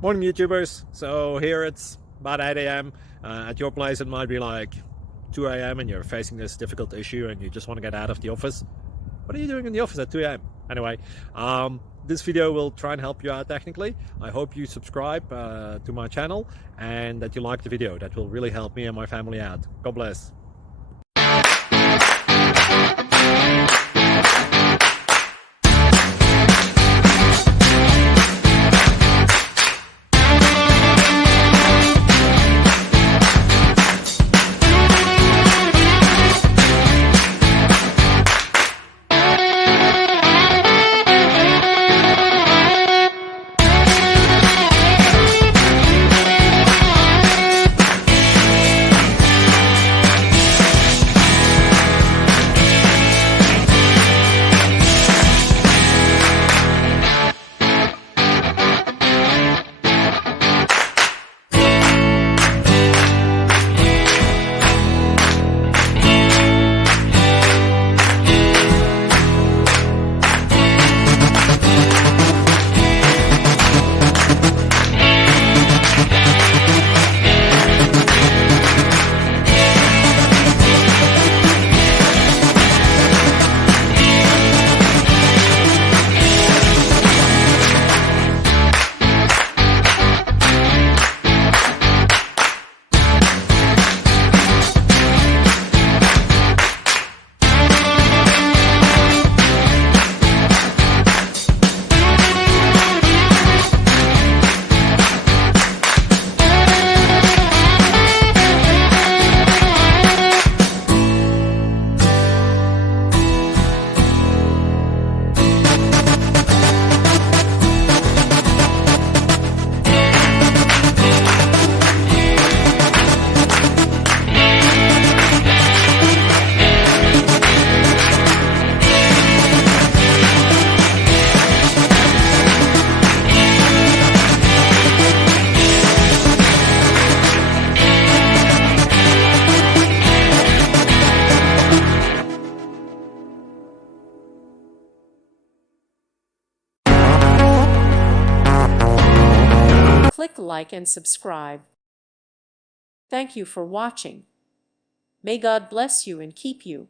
Morning YouTubers. So here it's about 8 a.m. At your place it might be like 2 a.m. and you're facing this difficult issue and you just want to get out of the office. What are you doing in the office at 2 a.m.? Anyway, this video will try and help you out technically. I hope you subscribe to my channel and that you like the video. That will really help me and my family out. God bless. Click like and subscribe. Thank you for watching. May God bless you and keep you.